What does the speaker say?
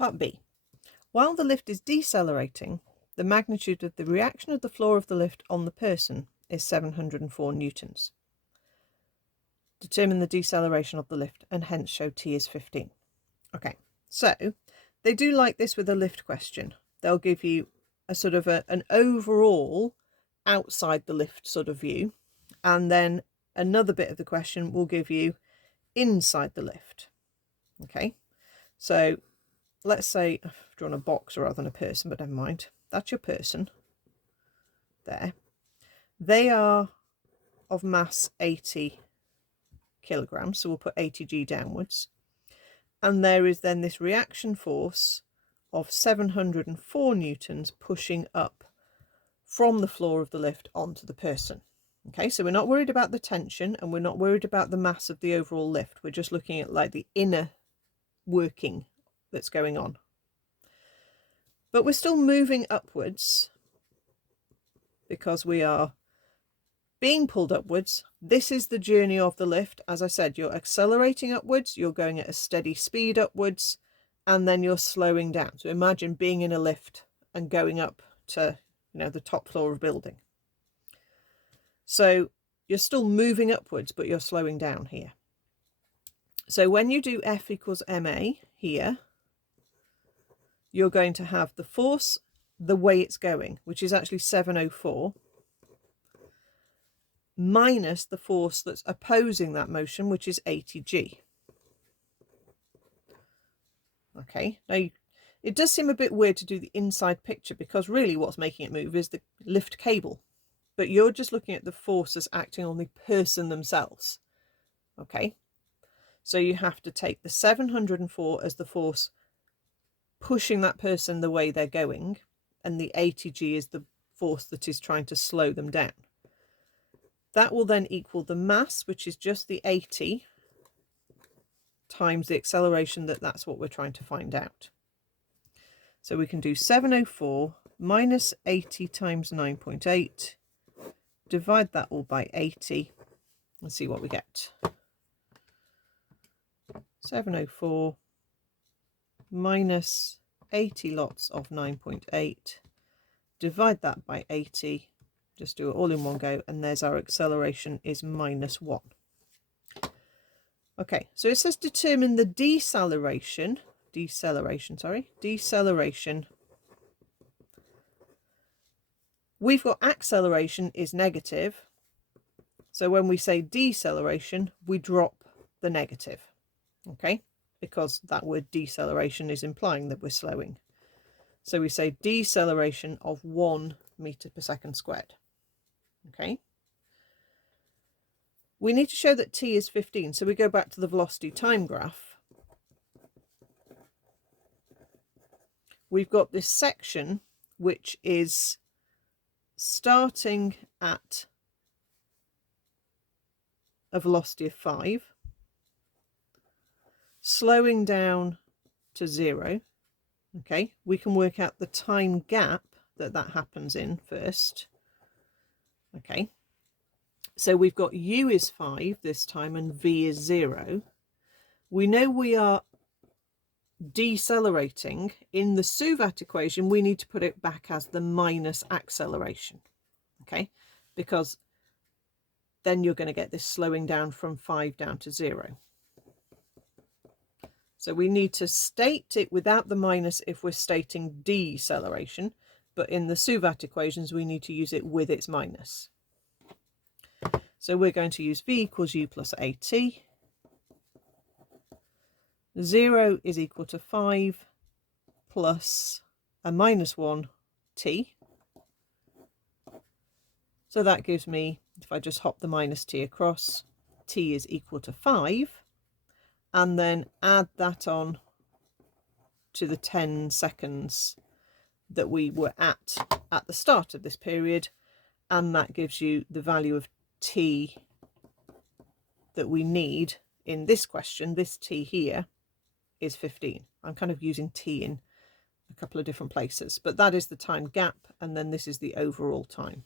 Part B. While the lift is decelerating, the magnitude of the reaction of the floor of the lift on the person is 704 newtons. Determine the deceleration of the lift and hence show T is 15. Okay, so they do like this with a lift question. They'll give you a sort of an overall outside the lift sort of view, and then another bit of the question will give you inside the lift. Okay, so let's say I've drawn a box rather than a person, but never mind. That's your person there. They are of mass 80 kilograms, so we'll put 80g downwards. And there is then this reaction force of 704 newtons pushing up from the floor of the lift onto the person. Okay, so we're not worried about the tension and we're not worried about the mass of the overall lift. We're just looking at like the inner working that's going on. But we're still moving upwards because we are being pulled upwards. This is the journey of the lift. As I said, you're accelerating upwards, you're going at a steady speed upwards, and then you're slowing down. So imagine being in a lift and going up to, the top floor of a building. So you're still moving upwards, but you're slowing down here. So when you do F equals ma here, you're going to have the force the way it's going, which is actually 704, minus the force that's opposing that motion, which is 80g. Okay, now it does seem a bit weird to do the inside picture because really what's making it move is the lift cable, but you're just looking at the forces acting on the person themselves. Okay, so you have to take the 704 as the force pushing that person the way they're going, and the 80g is the force that is trying to slow them down. That will then equal the mass, which is just the 80 times the acceleration, that's what we're trying to find out. So we can do 704 minus 80 times 9.8, divide that all by 80 and see what we get. 704 minus 80 lots of 9.8, divide that by 80, just do it all in one go, and there's our acceleration is -1. Okay, so it says determine the deceleration. We've got acceleration is negative, so when we say deceleration, we drop the negative, okay, because that word deceleration is implying that we're slowing. So we say deceleration of 1 meter per second squared. Okay. We need to show that t is 15, so we go back to the velocity time graph. We've got this section which is starting at a velocity of 5, slowing down to 0. Okay, we can work out the time gap that happens in first. Okay, so we've got u is 5 this time and v is 0. We know we are decelerating. In the Suvat equation, we need to put it back as the minus acceleration. Okay, because then you're going to get this slowing down from 5 down to 0. So we need to state it without the minus if we're stating deceleration, but in the Suvat equations, we need to use it with its minus. So we're going to use v equals u plus at. 0 is equal to 5 plus a -1 t. So that gives me, if I just hop the minus t across, t is equal to 5. And then add that on to the 10 seconds that we were at the start of this period, and that gives you the value of t that we need in this question. This t here is 15. I'm kind of using t in a couple of different places, but that is the time gap, and then this is the overall time.